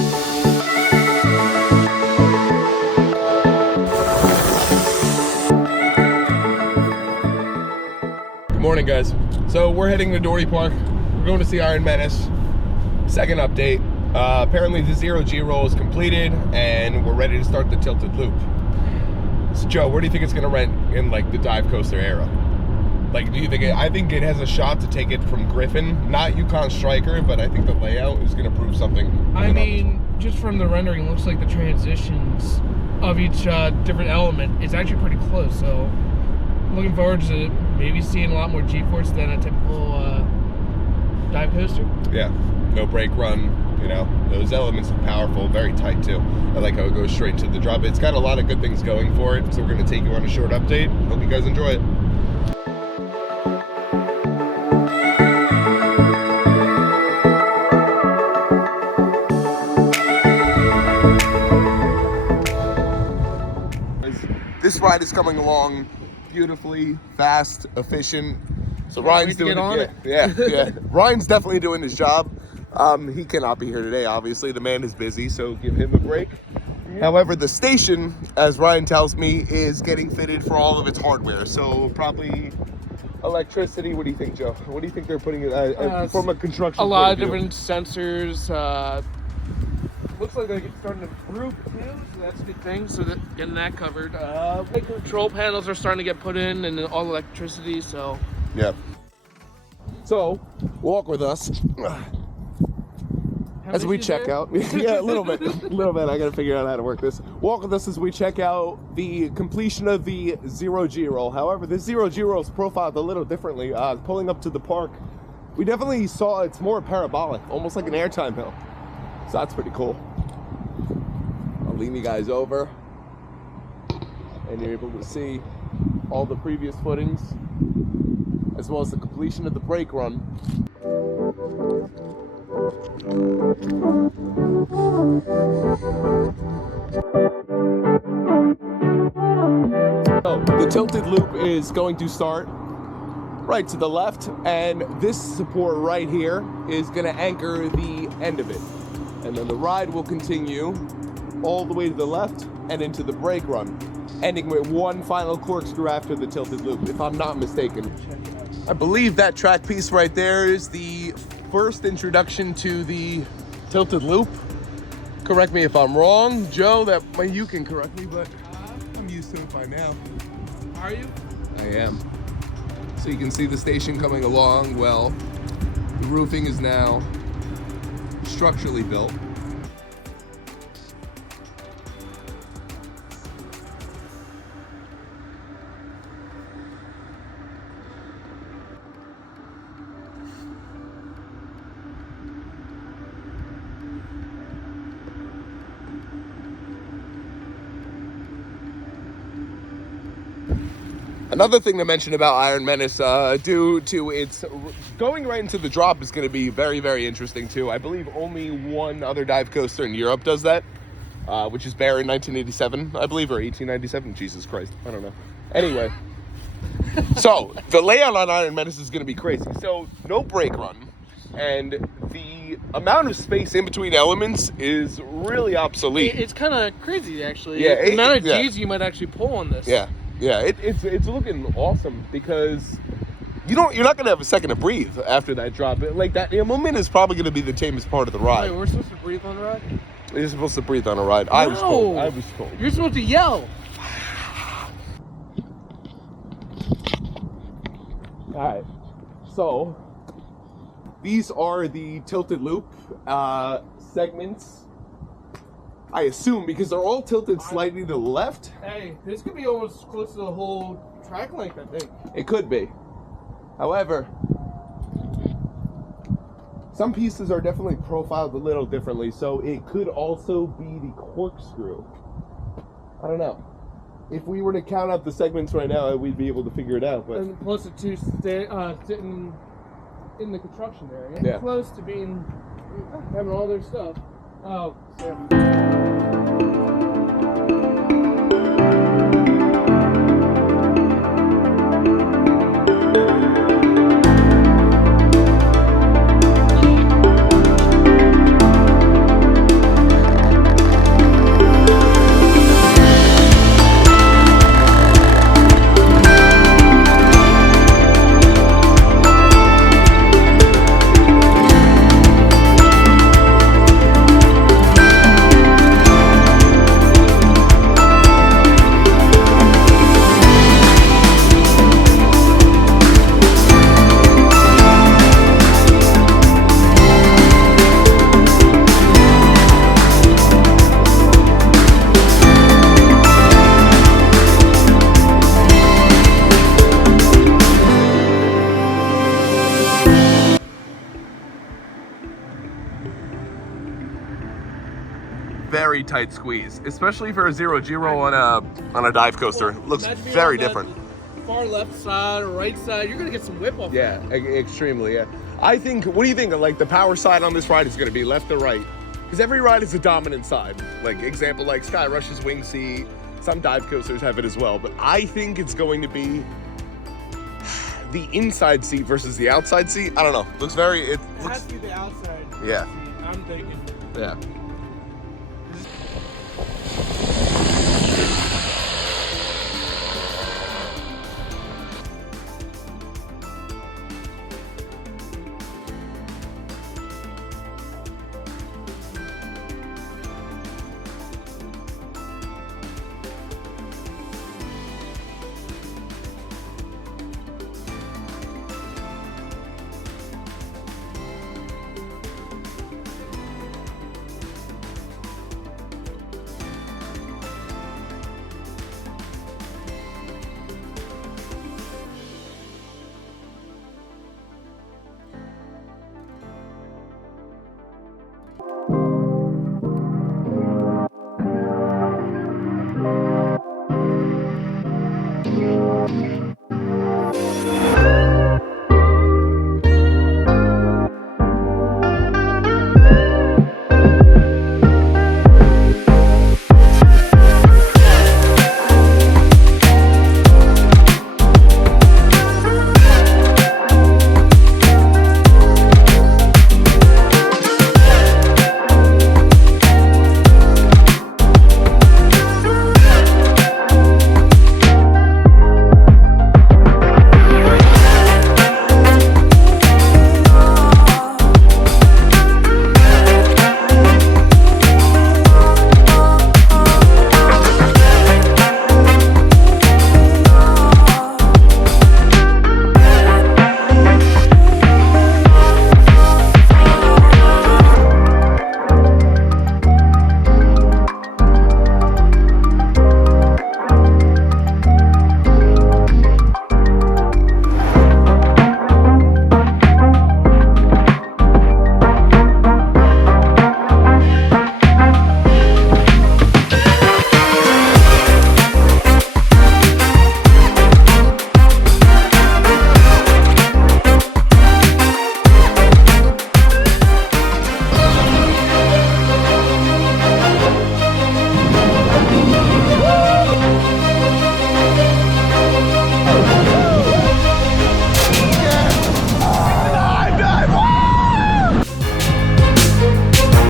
Good morning, guys. So we're heading to Dorney Park. We're going to see Iron Menace. Second update. Apparently the 0G roll is completed and we're ready to start the tilted loop. So Joe, where do you think it's going to rent in like the dive coaster era? Like, do you think I think it has a shot to take it from Griffin, not Yukon Striker, but I think the layout is going to prove something. I mean, just from the rendering, it looks like the transitions of each different element is actually pretty close. So, looking forward to maybe seeing a lot more G-force than a typical dive coaster. Yeah, no brake run. You know, those elements are powerful, very tight too. I like how it goes straight into the drop. It's got a lot of good things going for it, so we're going to take you on a short update. Hope you guys enjoy it. This ride is coming along beautifully, fast, efficient. So Ryan's doing it. Yeah. Ryan's definitely doing his job. He cannot be here today, obviously. The man is busy, so give him a break. Yeah. However, the station, as Ryan tells me, is getting fitted for all of its hardware. So probably electricity. What do you think, Joe? What do you think they're putting from a construction? A lot of different sensors. Looks like they're starting to improve too, so that's a good thing. So getting that covered. The control panels are starting to get put in, and all electricity. So yeah. So walk with us as we check out. Yeah, a little bit. I gotta figure out how to work this. Walk with us as we check out the completion of the 0G roll. However, the 0G roll is profiled a little differently. Pulling up to the park, we definitely saw it's more parabolic, almost like an airtime hill. So that's pretty cool. I'll lean you guys over, and you're able to see all the previous footings, as well as the completion of the brake run. So the tilted loop is going to start right to the left, and this support right here is going to anchor the end of it. And then the ride will continue all the way to the left and into the brake run, ending with one final corkscrew after the tilted loop, if I'm not mistaken. I believe that track piece right there is the first introduction to the tilted loop. Correct me if I'm wrong, Joe. You can correct me, but I'm used to it by now. are you? I am. So you can see the station coming along well. The roofing is now structurally built. Another thing to mention about Iron Menace, due to its going right into the drop, is going to be very, very interesting too. I believe only one other dive coaster in Europe does that, which is Bear in 1987, I believe, or 1897. Jesus Christ, I don't know. Anyway, so the layout on Iron Menace is going to be crazy. So no brake run, and the amount of space in between elements is really obsolete. It's kind of crazy, actually. Yeah, the amount of G's you might actually pull on this. Yeah, it's looking awesome because you're not gonna have a second to breathe after that drop. Like that, moment is probably gonna be the tamest part of the ride. Wait, we're supposed to breathe on the ride? You're supposed to breathe on a ride. No. I was told. You're supposed to yell. All right, so these are the tilted loop segments. I assume, because they're all tilted slightly to the left. Hey, this could be almost close to the whole track length, I think. It could be. However, some pieces are definitely profiled a little differently, so it could also be the corkscrew. I don't know. If we were to count up the segments right now, we'd be able to figure it out. But and plus the two sitting in the construction area, yeah, close to being having all their stuff. Oh, yeah. very tight squeeze, especially for a 0G roll on a dive coaster. It looks Imagine being very on that different. Far left side or right side, you're gonna get some whip off. Yeah, extremely. Yeah, I think. What do you think? Like the power side on this ride is going to be left or right? Because every ride is a dominant side. Like example, like Sky Rush's wing seat. Some dive coasters have it as well, but I think it's going to be the inside seat versus the outside seat. I don't know. Looks very. It It looks. has to be the outside. Yeah. seat, I'm thinking. Yeah.